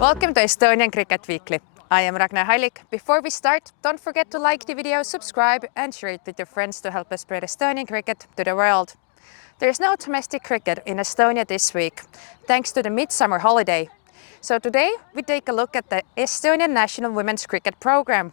Welcome to Estonian Cricket Weekly. I am Ragne. Before we start, don't forget to like the video, subscribe and share it with your friends to help us spread Estonian cricket to the world. There is no domestic cricket in Estonia this week, thanks to the midsummer holiday. So today we take a look at the Estonian national women's cricket program.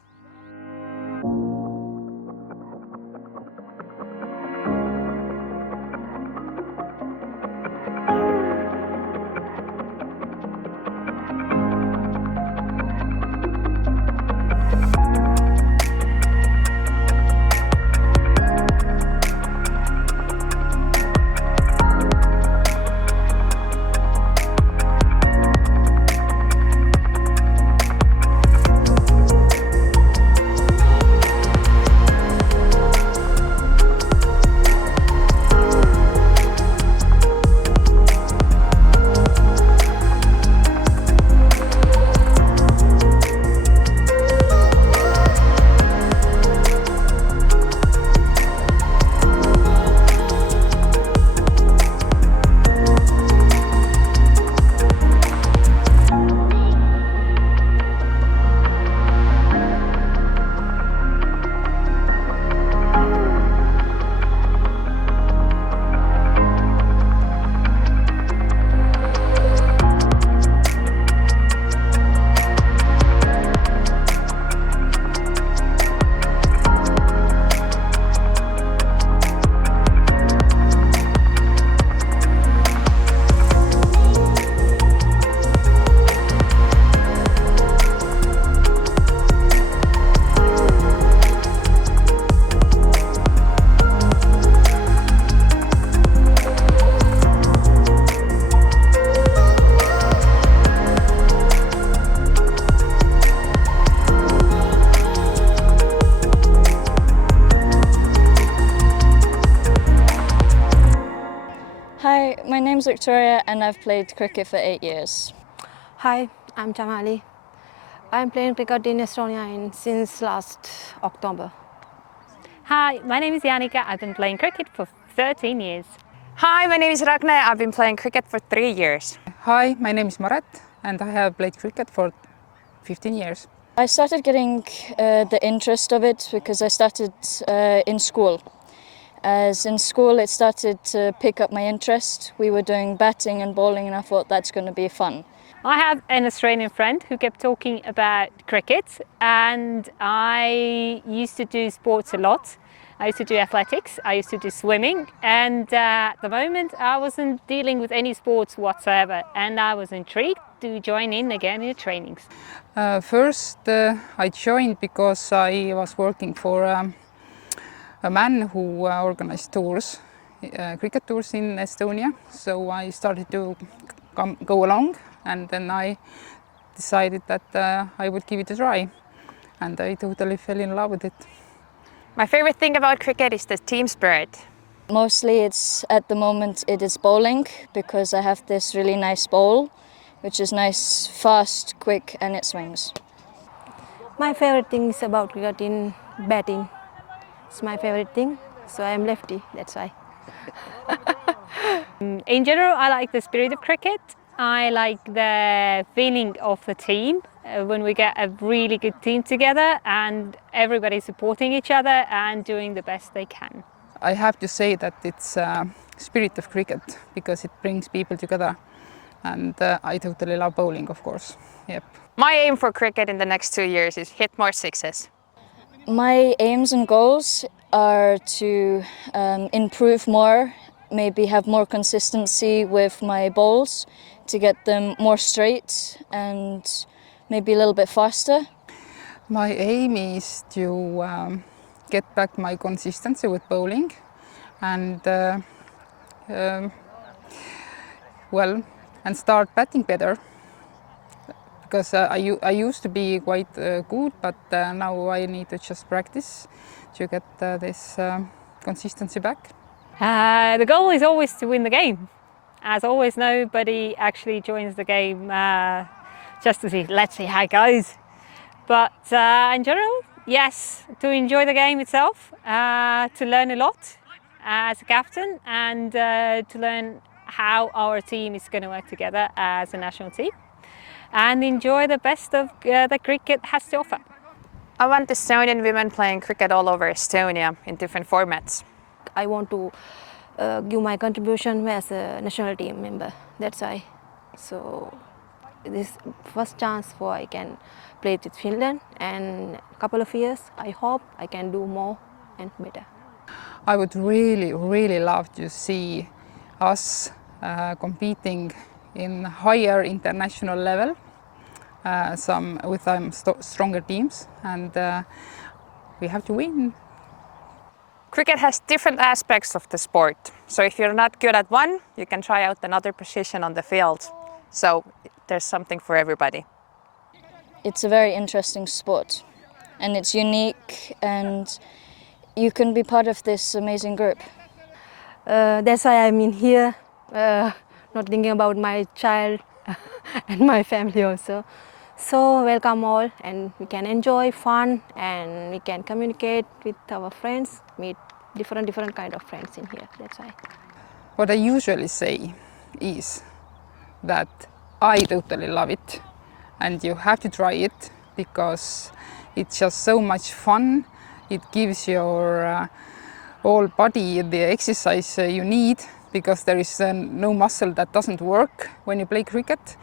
Hi, my name's Victoria and I've played cricket for 8 years. Hi, I'm Jamali. I'm playing cricket in Estonia since last October. Hi, my name is Janika. I've been playing cricket for 13 years. Hi, my name is Ragne. I've been playing cricket for 3 years. Hi, my name is Maret and I have played cricket for 15 years. I started getting the interest of it because I started in school. As in school it started to pick up my interest. We were doing batting and bowling and I thought that's going to be fun. I have an Australian friend who kept talking about cricket, and I used to do sports a lot. I used to do athletics, I used to do swimming, and at the moment I wasn't dealing with any sports whatsoever, and I was intrigued to join in again in the trainings. First, I joined because I was working for a man who organized tours, cricket tours in Estonia. So I started to go along, and then I decided that I would give it a try, and I totally fell in love with it. My favorite thing about cricket is the team spirit. Mostly at the moment it is bowling because I have this really nice bowl, which is nice, fast, quick and it swings. My favorite thing is about cricket in batting. It's my favorite thing, so I'm lefty, that's why. In general, I like the spirit of cricket. I like the feeling of the team when we get a really good team together and everybody supporting each other and doing the best they can. I have to say that it's spirit of cricket because it brings people together, and I totally love bowling, of course. Yep. My aim for cricket in the next 2 years is hit more sixes. My aims and goals are to improve more, maybe have more consistency with my bowls, to get them more straight and maybe a little bit faster. My aim is to get back my consistency with bowling and and start batting better, because I used to be quite good, but now I need to just practice to get this consistency back. The goal is always to win the game. As always, nobody actually joins the game just to see, let's see how it goes. But in general, yes, to enjoy the game itself, to learn a lot as a captain, and to learn how our team is going to work together as a national team. and enjoy the best of that cricket has to offer. I want Estonian women playing cricket all over Estonia in different formats. I want to give my contribution as a national team member. That's why. So this first chance for I can play with Finland, and a couple of years I hope I can do more and better. I would really, really love to see us competing in higher international level, with stronger teams, and we have to win. Cricket has different aspects of the sport. So if you're not good at one, you can try out another position on the field. So there's something for everybody. It's a very interesting sport, and it's unique, and you can be part of this amazing group. That's why I'm in here, not thinking about my child and my family also. So welcome all, and we can enjoy fun, and we can communicate with our friends, meet different kind of friends in here. That's why. What I usually say is that I totally love it, and you have to try it because it's just so much fun. It gives your whole body the exercise you need, because there is no muscle that doesn't work when you play cricket,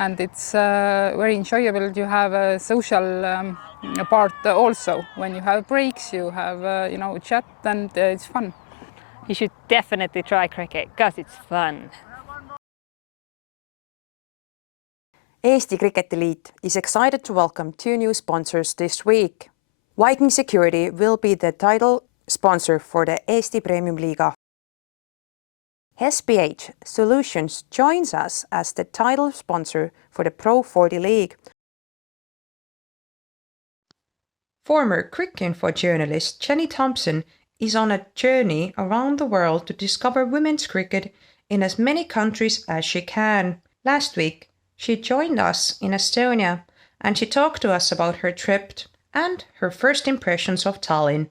and it's very enjoyable. You have a social part also. When you have breaks, you have chat, and it's fun. You should definitely try cricket because it's fun. Eesti Cricketiliit is excited to welcome 2 new sponsors this week. Viking Security will be the title sponsor for the Eesti Premium Liiga. SPH Solutions joins us as the title sponsor for the Pro 40 League. Former Cricinfo journalist Jenny Thompson is on a journey around the world to discover women's cricket in as many countries as she can. Last week, she joined us in Estonia, and she talked to us about her trip and her first impressions of Tallinn.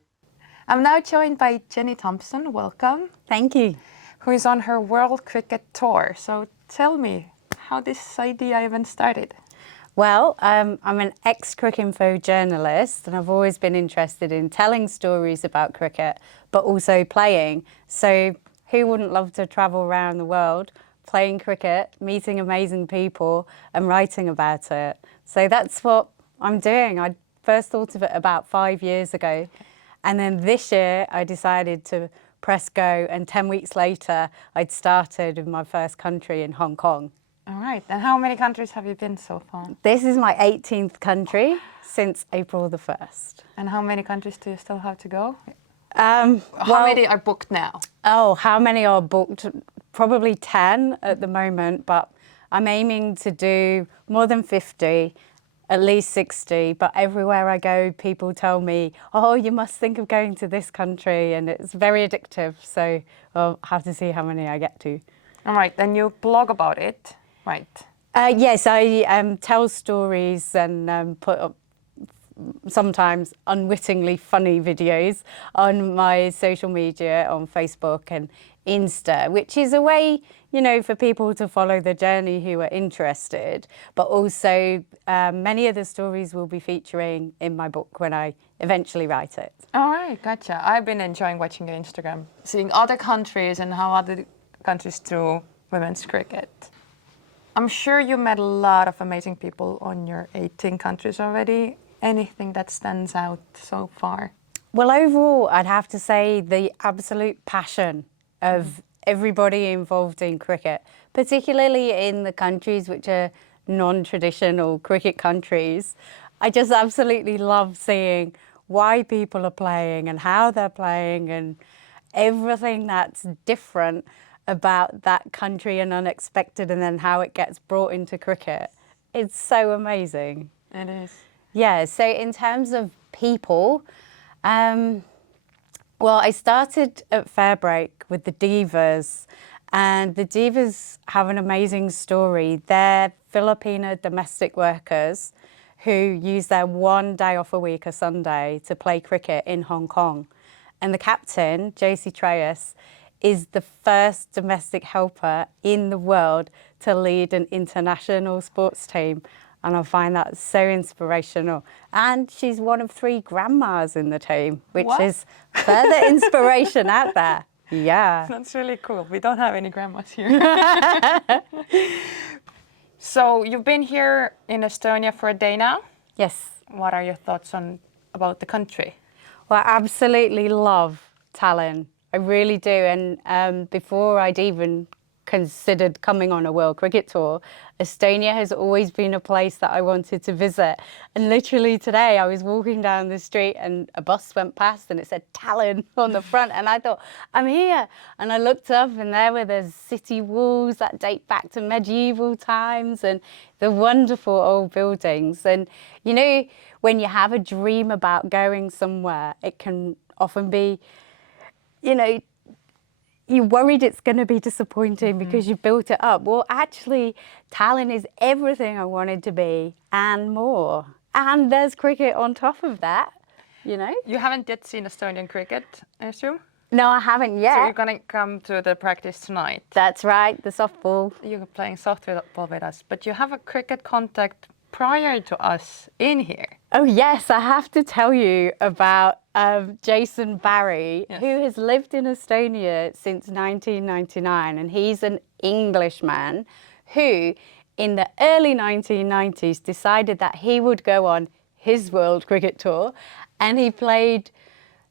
I'm now joined by Jenny Thompson, welcome, Thank you. who is on her world cricket tour. So tell me how this idea even started. Well, I'm an ex-Cricinfo journalist, and I've always been interested in telling stories about cricket, but also playing. So who wouldn't love to travel around the world playing cricket, meeting amazing people and writing about it? So that's what I'm doing. I first thought of it about 5 years ago. And then this year I decided to press go, and 10 weeks later I'd started in my first country in Hong Kong. All right, and how many countries have you been so far? This is my 18th country since April the 1st. And how many countries do you still have to go? Well, How many are booked now? Oh, how many are booked? Probably 10 at the moment, but I'm aiming to do more than 50, at least 60. But everywhere I go, people tell me, oh, you must think of going to this country, and it's very addictive. So I'll have to see how many I get to. All right, then you blog about it, right? Yes, I tell stories and put up sometimes unwittingly funny videos on my social media, on Facebook and Insta, which is a way, you know, for people to follow the journey who are interested. But also many of the stories will be featuring in my book when I eventually write it. All right, gotcha. I've been enjoying watching your Instagram, seeing other countries and how other countries do women's cricket. I'm sure you met a lot of amazing people on your 18 countries already. Anything that stands out so far? Well, overall, I'd have to say the absolute passion of everybody involved in cricket, particularly in the countries which are non-traditional cricket countries. I just absolutely love seeing why people are playing and how they're playing and everything that's different about that country and unexpected, and then how it gets brought into cricket. It's so amazing. It is. Yeah, so in terms of people, well, I started at Fairbreak with the Divas, and the Divas have an amazing story. They're Filipino domestic workers who use their one day off a week, a Sunday, to play cricket in Hong Kong. And the captain, JC Treyas, is the first domestic helper in the world to lead an international sports team. And I find that so inspirational. And she's one of 3 grandmas in the team, which is further inspiration out there. Yeah. That's really cool. We don't have any grandmas here. So you've been here in Estonia for a day now. Yes. What are your thoughts about the country? Well, I absolutely love Tallinn. I really do. And before I'd even considered coming on a World Cricket Tour, Estonia has always been a place that I wanted to visit. And literally today I was walking down the street and a bus went past and it said Tallinn on the front, and I thought, I'm here. And I looked up and there were the city walls that date back to medieval times and the wonderful old buildings. And you know, when you have a dream about going somewhere, it can often be, you know, you're worried it's going to be disappointing because you built it up. Well, actually, Tallinn is everything I wanted to be and more. And there's cricket on top of that, you know. You haven't yet seen Estonian cricket, I assume? No, I haven't yet. So you're going to come to the practice tonight? That's right, the softball. You're playing softball with us, but you have a cricket contact prior to us in here. Oh yes, I have to tell you about Jason Barry, who has lived in Estonia since 1999, and he's an Englishman who in the early 1990s decided that he would go on his World Cricket Tour, and he played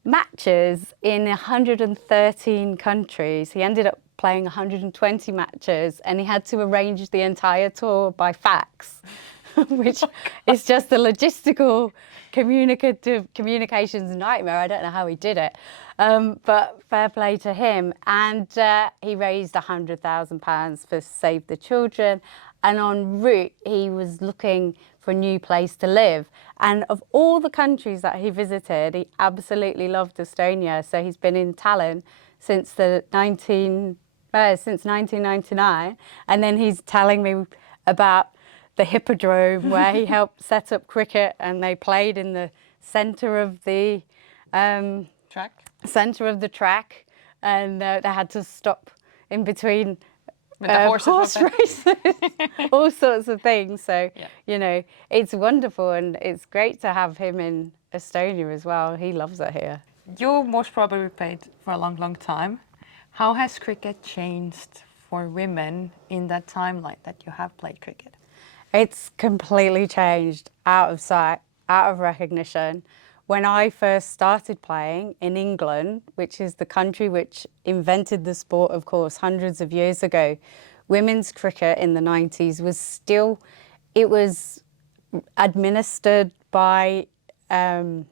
matches in 113 countries. He ended up playing 120 matches, and he had to arrange the entire tour by fax. Which is just a logistical communications nightmare. I don't know how he did it, but fair play to him. And he raised £100,000 for Save the Children. And en route, he was looking for a new place to live. And of all the countries that he visited, he absolutely loved Estonia. So he's been in Tallinn since 1999. And then he's telling me about the Hippodrome, where he helped set up cricket, and they played in the centre of the track, and they had to stop in between horse races, all sorts of things. So you know, it's wonderful, and it's great to have him in Estonia as well. He loves it here. You most probably played for a long, long time. How has cricket changed for women in that timeline that you have played cricket? It's completely changed, out of sight, out of recognition. When I first started playing in England, which is the country which invented the sport, of course, hundreds of years ago, women's cricket in the 90s was still, it was administered by a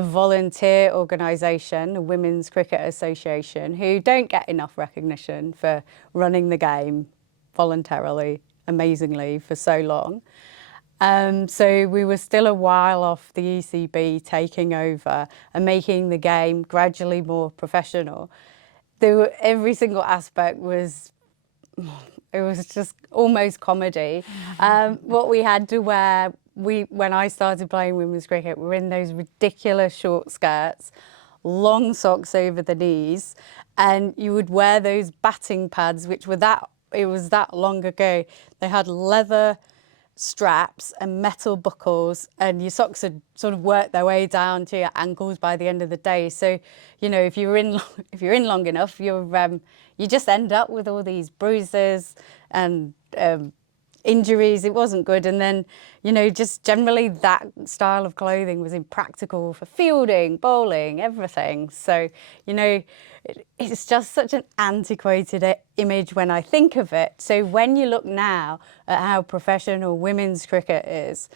volunteer organisation, the Women's Cricket Association, who don't get enough recognition for running the game voluntarily, amazingly, for so long. So we were still a while off the ECB taking over and making the game gradually more professional. Every single aspect was, it was just almost comedy. What we had to wear, when I started playing women's cricket, we were in those ridiculous short skirts, long socks over the knees, and you would wear those batting pads, which were it was that long ago. They had leather straps and metal buckles, and your socks had sort of worked their way down to your ankles by the end of the day. So, you know, if you're in long enough, you just end up with all these bruises and injuries. It wasn't good. And then, you know, just generally that style of clothing was impractical for fielding, bowling, everything. So, you know, it's just such an antiquated image when I think of it. So when you look now at how professional women's cricket is,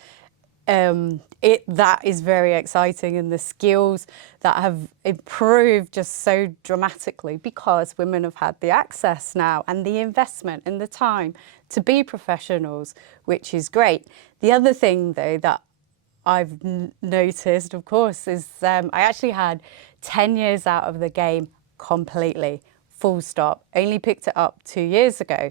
that is very exciting, and the skills that have improved just so dramatically because women have had the access now and the investment and the time to be professionals, which is great. The other thing though that I've noticed, of course, is I actually had 10 years out of the game completely, full stop. Only picked it up 2 years ago.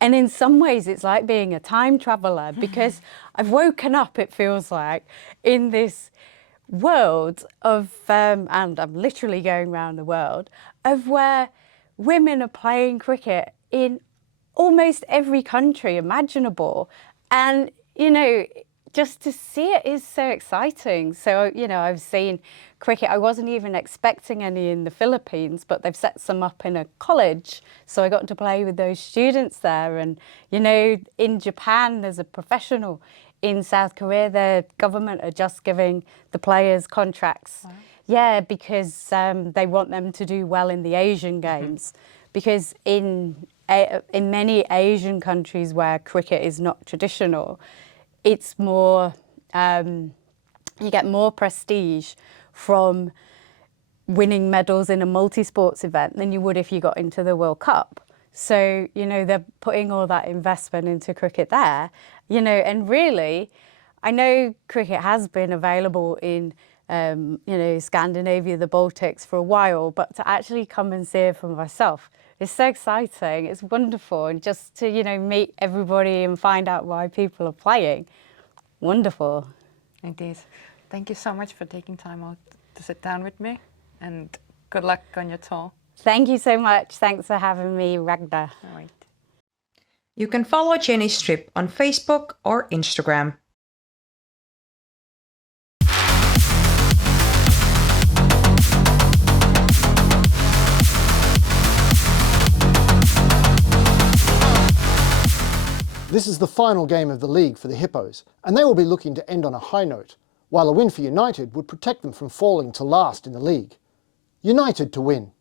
And in some ways, it's like being a time traveller, because I've woken up, it feels like, in this world of, and I'm literally going around the world, of where women are playing cricket in almost every country imaginable. And, you know, just to see it is so exciting. So, you know, I've seen cricket. I wasn't even expecting any in the Philippines, but they've set some up in a college. So I got to play with those students there. And, you know, in Japan, there's a professional. In South Korea, the government are just giving the players contracts. Wow. Yeah, because they want them to do well in the Asian Games. Because in many Asian countries where cricket is not traditional, it's more, you get more prestige from winning medals in a multi-sports event than you would if you got into the World Cup. So, you know, they're putting all that investment into cricket there, you know, and really, I know cricket has been available in, you know, Scandinavia, the Baltics for a while, but to actually come and see it for myself, it's so exciting, it's wonderful, and just to, you know, meet everybody and find out why people are playing, wonderful. Indeed. Thank you so much for taking time out to sit down with me, and good luck on your tour. Thank you so much. Thanks for having me, Ragne. All right. You can follow Jenny's trip on Facebook or Instagram. This is the final game of the league for the Hippos, and they will be looking to end on a high note, while a win for United would protect them from falling to last in the league. United to win.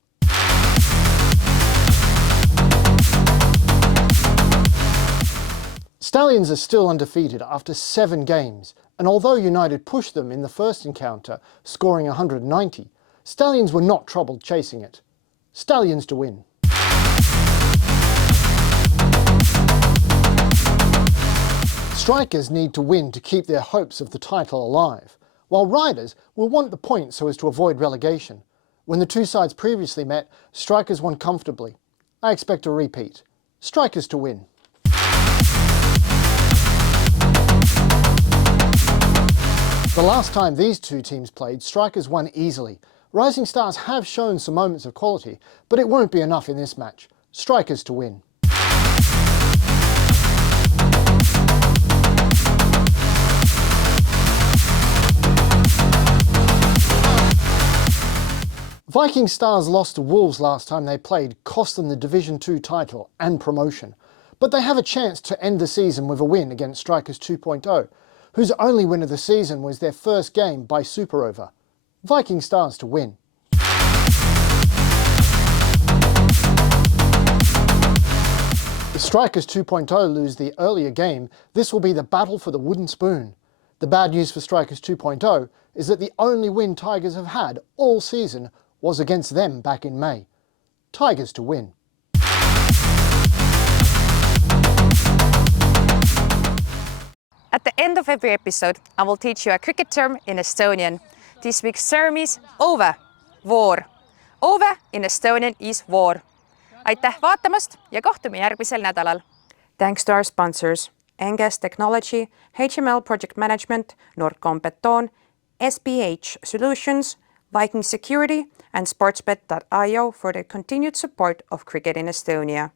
Stallions are still undefeated after 7 games, and although United pushed them in the first encounter, scoring 190, Stallions were not troubled chasing it. Stallions to win. Strikers need to win to keep their hopes of the title alive, while Riders will want the points so as to avoid relegation. When the two sides previously met, Strikers won comfortably. I expect a repeat. Strikers to win. The last time these two teams played, Strikers won easily. Rising Stars have shown some moments of quality, but it won't be enough in this match. Strikers to win. Viking Stars lost to Wolves last time they played, cost them the Division 2 title and promotion. But they have a chance to end the season with a win against Strikers 2.0, whose only win of the season was their first game by Super Over. Viking Stars to win. If Strikers 2.0 lose the earlier game, this will be the battle for the wooden spoon. The bad news for Strikers 2.0 is that the only win Tigers have had all season was against them back in May. Tigers to win. At the end of every episode, I will teach you a cricket term in Estonian. This week's term is ove, voor. Ove in Estonian is voor. Aitäh vaatamast ja kohtume järgmisel nädalal. Thanks to our sponsors, NGS Technology, HML Project Management, Nordcom Beton, SBH Solutions, Viking Security, and Sportsbet.io for their continued support of cricket in Estonia.